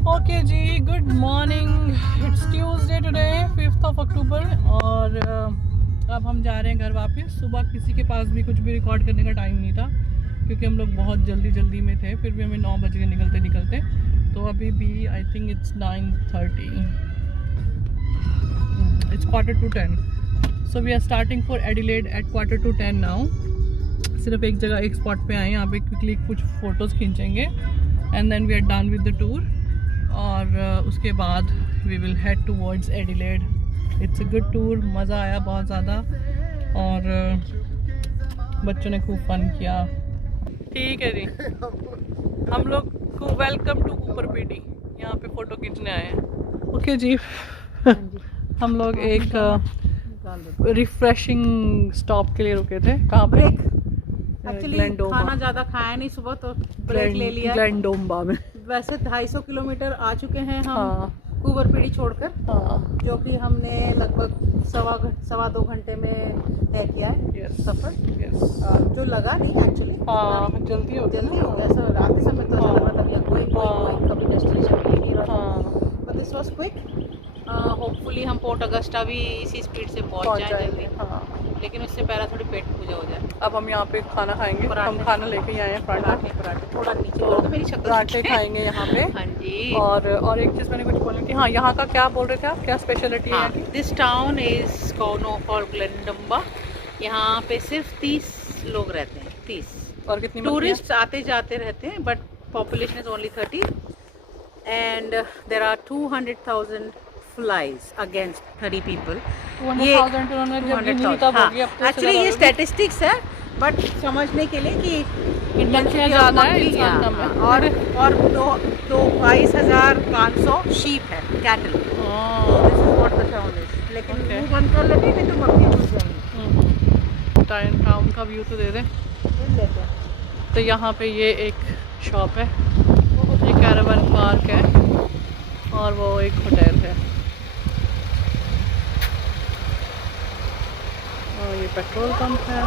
Okay जी, good morning. It's Tuesday today 5th of October और अब हम जा रहे हैं घर वापस। सुबह किसी के पास भी कुछ भी रिकॉर्ड करने का टाइम नहीं था क्योंकि हम लोग बहुत जल्दी में थे। फिर भी हमें 9 बज गए निकलते। तो अभी भी I think it's 9:30, it's 9:45। So we are starting for Adelaide at 9:45 now. सिर्फ एक जगह एक स्पॉट पे आए, यहाँ पे क्विकली कुछ फ़ोटोज़ खींचेंगे and then we are done with the tour. और उसके बाद we will head towards Adelaide. It's a good tour, मज़ा आया बहुत ज़्यादा और बच्चों ने खूब फन किया। ठीक है जी, हम लोग को वेलकम टू ऊपर पीडी, यहाँ पे फ़ोटो खींचने आए हैं। ओके जी, हम लोग एक रिफ्रेशिंग स्टॉप के लिए रुके थे। कहाँ पे? एक्चुअली खाना ज़्यादा खाया नहीं सुबह, तो ब्रेक ले लिया। ग्लेंडोम्बा में। वैसे 250 किलोमीटर आ चुके हैं हम। हाँ। कुंवरपीढ़ी छोड़कर। हाँ। जो कि हमने लगभग सवा दो घंटे में तय किया है सफर। जो लगा नहीं एक्चुअली। हाँ, जल्दी हो गया। ऐसा आते समय तो ऐसा लग रहा था भैया कोई कभी डेस्टिनेशन मिल नहीं रहा था, but this was quick. Hopefully हम पोर्ट अगस्टा भी इसी स्पीड से पहुंच जाएं जल्दी। हाँ। लेकिन उससे पहले थोड़ी पेट पूजा हो जाए। अब हम यहाँ पे खाना खाएंगे। हम खाना लेके आए हैं, पराठे थोड़ा नीचे तो मेरी शक्ल पराठे खाएंगे यहाँ पे। हाँ जी। और एक चीज़ मैंने कुछ बोली थी। हाँ, यहाँ का क्या बोल रहे थे आप, क्या स्पेशलिटी है? This town is corn for Glendomba. यहाँ पे सिर्फ 30 लोग रहते हैं, 30। और कितनी टूरिस्ट आते जाते रहते हैं, but population is only 30 and there are 200,000 flies against 30 people। ये 200,000 एक्चुअली ये स्टैटिस्टिक्स है, बट समझने के लिए कि इंटेंसिटी ज़्यादा है, इंसान कम है। और 22,500 शीप है, कैटल। लेकिन वो बंद कर लेते नहीं तो मक्खियाँ घुस जाएंगी। टाउन का व्यू तो दे दें। तो यहाँ पे ये एक शॉप है, ये कैरावन पार्क है और वो एक होटल है और ये पेट्रोल पंप है।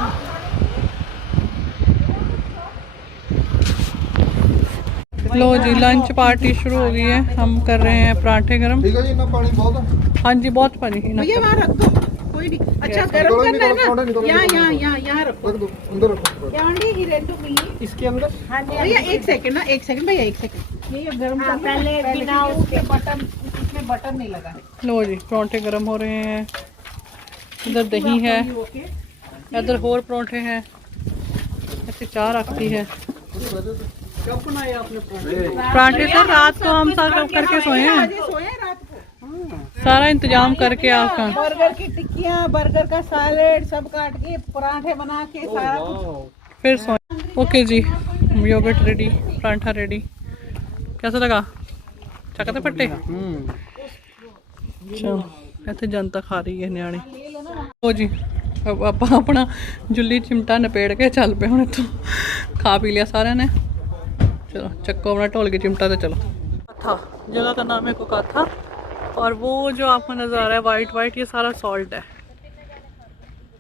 लो जी, लंच पार्टी शुरू हो गई है। हम कर रहे हैं पराठे गरम। ठीक है जी, ना पानी बहुत है। हाँ जी, बहुत पानी। ये वहाँ रख दो, कोई नहीं। अच्छा, गरम करना है ना? यहाँ रखो, अंदर रखो। इसके अंदर। हाँ जी भैया, एक सेकंड भैया, एक सेकंड। ये गरम पहले बिना उसके बटन, इसमें बटन नहीं लगा है। लो जी, पराठे गरम हो रहे हैं। इधर दही है, इधर और पराठे हैं, ऐसे चाय रखती है। कब बनाए आपने पराठे सर रात को हम सब करके सोए हैं, रात को सारा इंतजाम करके। आपका बर्गर की टिक्कियाँ, बर्गर का सैलेड सब काट के, पराठे बना के सारा कुछ फिर सोए। ओके जी, योगर्ट रेडी, पराठा रेडी। कैसा लगा? चकते फट्टे। चलो, ਇੱਥੇ जनता खा रही है न्याणी। ओ जी, अब आप अपना जुल्ली चिमटा नपेड़ के चल पे। हूँ इतों खा पी लिया सारे ने। चलो चक्को अपना ढोल के चिमटा तो चलो। था जगह का नाम है कोकाथा और वो जो आपको नज़र आ रहा है वाइट ये सारा सॉल्ट है।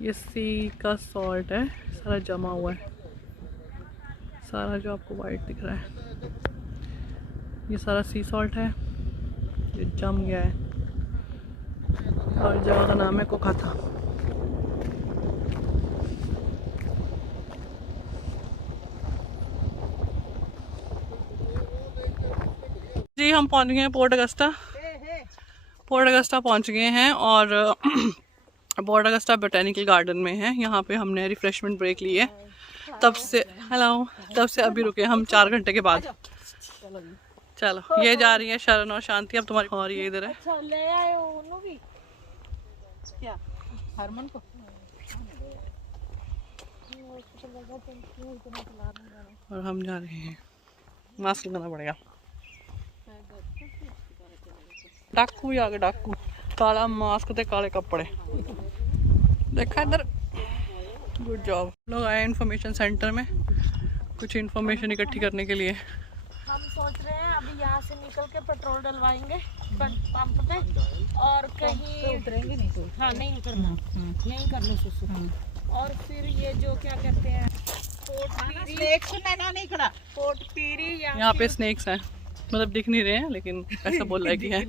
ये सी का सॉल्ट है, सारा जमा हुआ है। सारा जो आपको वाइट दिख रहा है ये सारा सी सॉल्ट है, ये जम गया है। और जगह का नाम है कोकाथा। जी, हम पहुंच गए हैं पोर्ट अगस्टा। पहुंच गए हैं और पोर्ट अगस्टा बोटेनिकल गार्डन में है। यहाँ पे हमने रिफ्रेशमेंट ब्रेक ली है। तब से अभी रुके हम 4 घंटे के बाद। चलो, ये जा रही है शरण और शांति अब तुम्हारी। और ये इधर है। अच्छा, ले आए उन्हों भी क्या हरमन को। और हम जा रहे हैं, मास्क लगाना पड़ेगा। डाकू भी आ गए, डाकू। काला मास्क ते काले कपड़े। देखा इधर। Good job. लोग आए इन्फॉर्मेशन सेंटर में कुछ इन्फॉर्मेशन इकट्ठी करने के लिए। हम सोच रहे हैं अभी यहाँ से निकल के पेट्रोल डलवाएंगे पंप पे और कहीं उतरेंगे नहीं तो। हाँ, नहीं उतरना, यहीं कर लो सुसु। और फिर ये जो क्या कहते हैं, पोर्ट पीरी। नहीं खड़ा। पोर्ट पीरी यहाँ पे स्नेक्स हैं। मतलब दिख नहीं रहे हैं, लेकिन ऐसा बोल रहा है कि है।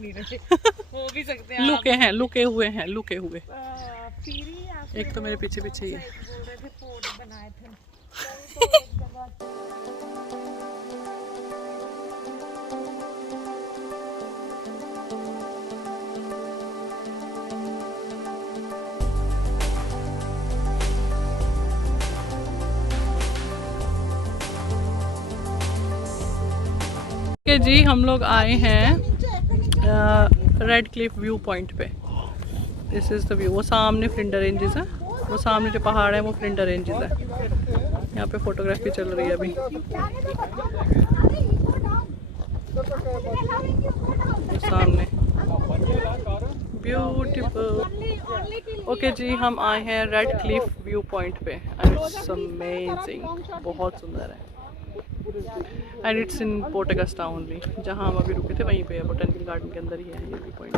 हो भी सकते हैं। लुके हैं, लुके हुए हैं, लुके हुए। फिरी या फिर एक तो मेरे पीछे पीछे ही है। बोल रहे थे पोर्ट बनाए थे तो एक जगह। ओके जी, हम लोग आए हैं रेड क्लिफ व्यू पॉइंट पे। This is the view. वो सामने फ्लिंडर रेंजेस है, वो सामने जो पहाड़ है वो फ्लिंडर रेंजेस है। यहाँ पे फोटोग्राफी चल रही है अभी। वो सामने ब्यूटीफुल। ओके जी, हम आए हैं रेड क्लिफ व्यू पॉइंट पे एंड इट्स अमेजिंग, बहुत सुंदर है। And it's in port Agusta only, जहाँ हम अभी रुके थे वहीं पे है, बोटेनिकल गार्डन के अंदर ही है ये व्यू पॉइंट।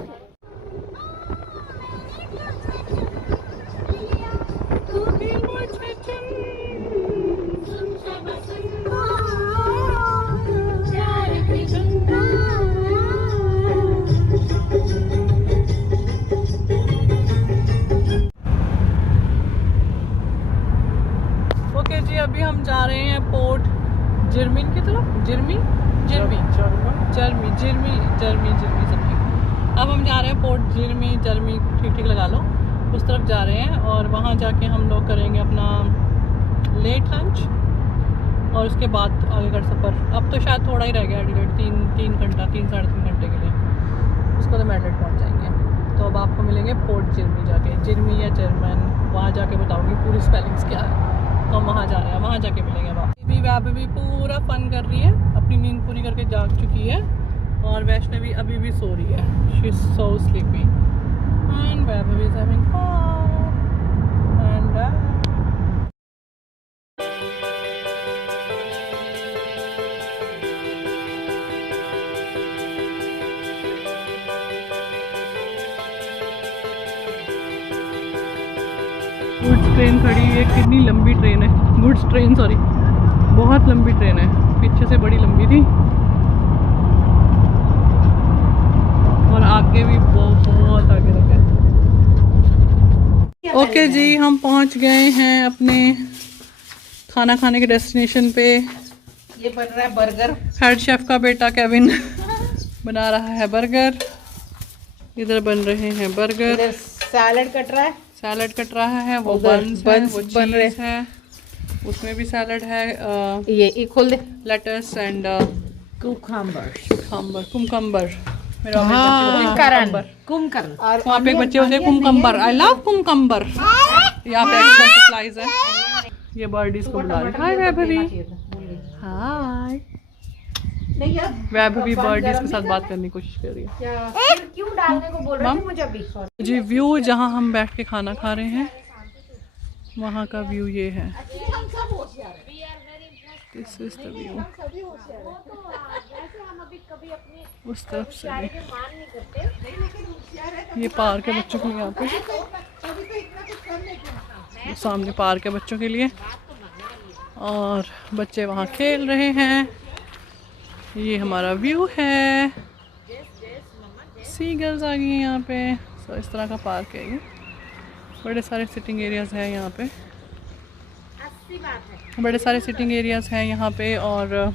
ओके जी, अभी हम जा रहे हैं पोर्ट जिरमिन की तरफ। जिरमी समथिंग। अब हम जा रहे हैं पोर्ट जर्मी, ठीक लगा लो, उस तरफ जा रहे हैं। और वहाँ जाके हम लोग करेंगे अपना लेट लंच और उसके बाद आगे का सफ़र। अब तो शायद थोड़ा ही रह गया एडिलेड, 3-3.5 घंटे के लिए, उसको तो एडिलेड पहुँच जाएंगे। तो अब आपको मिलेंगे पोर्ट जिरमी जाके, जिरमी या जर्मन, वहाँ जाके बताऊँगी पूरी स्पेलिंग्स क्या है। तो हम वहाँ जा रहे हैं, वहाँ जाके मिलेंगे। वैभवी भी पूरा फन कर रही है, अपनी नींद पूरी करके जाग चुकी है। और वैष्णवी अभी भी सो रही है, she is so sleepy and Vaibhavi is having fun and goods train खड़ी है। कितनी लंबी ट्रेन है, गुड्स ट्रेन, सॉरी, बहुत लंबी ट्रेन है, पीछे से बड़ी लंबी थी और आगे भी बहुत आगे लगे। ओके जी, हम पहुंच गए हैं अपने खाना खाने के डेस्टिनेशन पे। ये बन रहा है बर्गर। हेड शेफ का बेटा केविन बना रहा है बर्गर। इधर बन रहे हैं बर्गर, इधर सैलड कट रहा है, सैलड कट रहा है, वो उधर बंस buns वो बन रहे चीज़ है, उसमें भी सैलड है, ये खोल दे। Lettuce and cucumber. कुमकम्बर। मेरा कुमकरण। वहाँ पे एक बच्चे होते हैं कुमकम्बर, आई लव कुमकम्बर। यहाँ पे एक्स्ट्रा सप्लाईज है। ये बर्डीज को बुला रही है। हाय वैभवी, हाय। वैभवी बर्डीज के साथ बात करने की कोशिश कर रही है। क्यों डालने को बोल रहे थे मुझे अभी? जी, व्यू जहाँ हम बैठ के खाना खा रहे हैं वहाँ का व्यू ये है। This is the view. उस तरफ से भी ये पार्क है बच्चों के लिए, यहाँ पे सामने पार्क है बच्चों के लिए और बच्चे वहाँ खेल रहे हैं। ये हमारा व्यू है, सी गर्ल्स आ गई हैं यहाँ पे। तो इस तरह का पार्क है ये, बड़े सारे सिटिंग एरियाज हैं यहाँ पे, बड़े सारे सिटिंग एरियाज हैं यहाँ पे और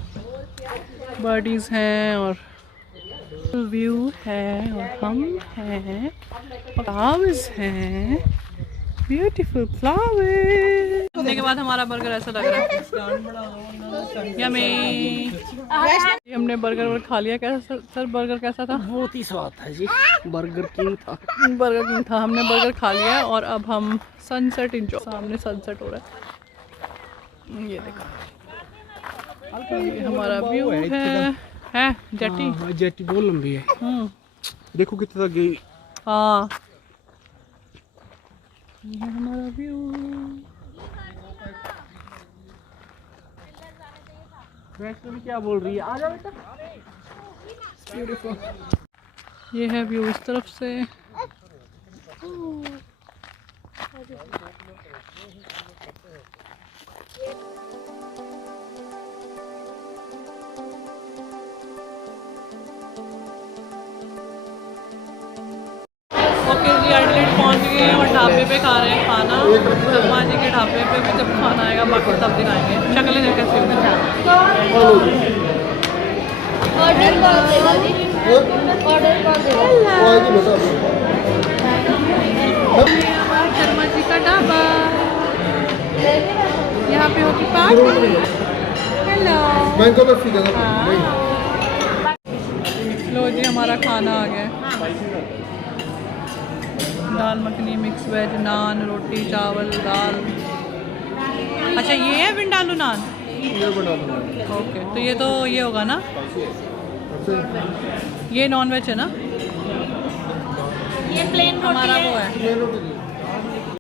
बर्डीज हैं और व्यू है और हम हैं, फ्लावर्स हैं, ब्यूटीफुल फ्लावर्स। खाने के बाद हमारा बर्गर ऐसा लग रहा है यम्मी। हमने बर्गर खा लिया। कैसा सर बर्गर कैसा था? बहुत ही स्वाद था जी, बर्गर किंग था। बर्गर किंग था। हमने बर्गर खा लिया है और अब हम सनसेट इंजॉय। सामने सनसेट हो रहा है, ये देखो, ये हमारा व्यू है जेटी। हाँ, जेटी बहुत लंबी है। देखो कितना तक गई। हाँ, ये हमारा व्यू। वैष्णवी क्या बोल रही है? आ जाओ बेटा। ब्यूटीफुल। ये है व्यू इस तरफ से। ओके जी, एडिलेड पहुंच गए हैं और ढाबे पे खा रहे हैं खाना। शर्मा जी के ढाबे पे भी जब खाना आएगा बाकी तब दिखाएंगे। शक्लें देख कैसे होगी। ऑर्डर कौन देगा जी? ऑर्डर कौन देगा? आएगी बेटा शर्मा जी का ढाबा यहाँ पे होगी पार्टी। हेलो मैंगो लस्सी देना नहीं। लो जी, हमारा खाना आ गया। दाल मखनी, मिक्स वेज, नान, रोटी, चावल, दाल। अच्छा ये है विंडालू नान। ये बना दूंगा। ओके, तो ये होगा ना, अच्छा ये नॉन वेज है ना। ये प्लेन हमारा रोटी वो है। है प्लेन रोटी